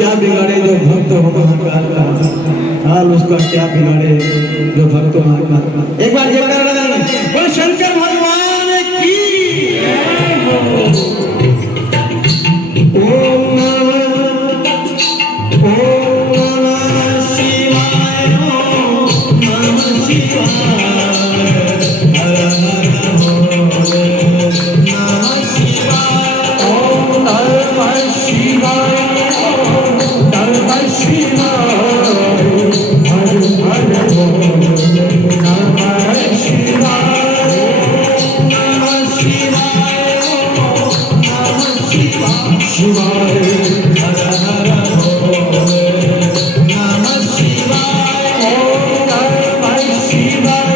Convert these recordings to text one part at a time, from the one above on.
क्या बिगाड़े जो भक्त हो महाकाल का, हाल उसका क्या बिगाड़े जो भक्त हो महाकाल का। एक बार ये कर रहा है बोल शंकर भगवान की ओम नमः शिवाय ओम नमः शिवाय हर हर नमः शिवाय ओम नमः शिवाय शिवाय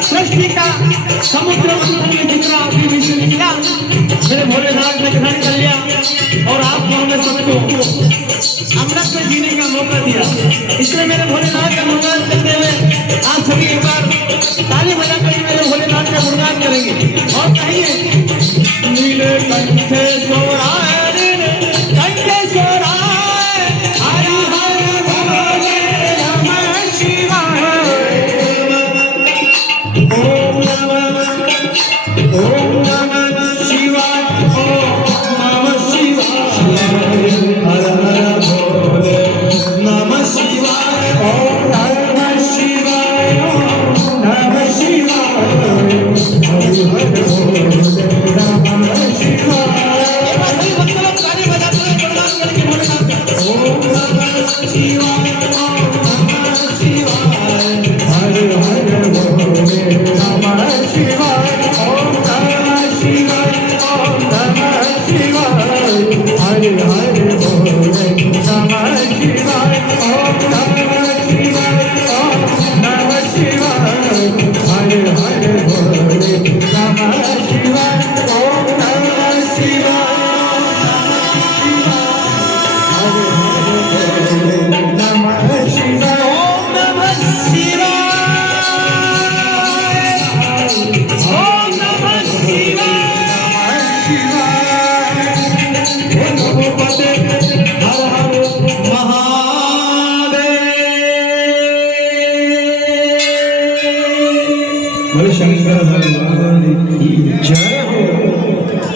सृष्टि का समुद्र मंथन में जितना अभी विश्व निकला मेरे भोलेनाथ ने ग्रहण कर लिया और आप हमें सबको अमृत में जीने का मौका दिया। इसलिए मेरे भोलेनाथ का गुणगान करते हुए आप सभी एक बार ताली बजाकर मेरे भोलेनाथ का गुणगान करेंगे।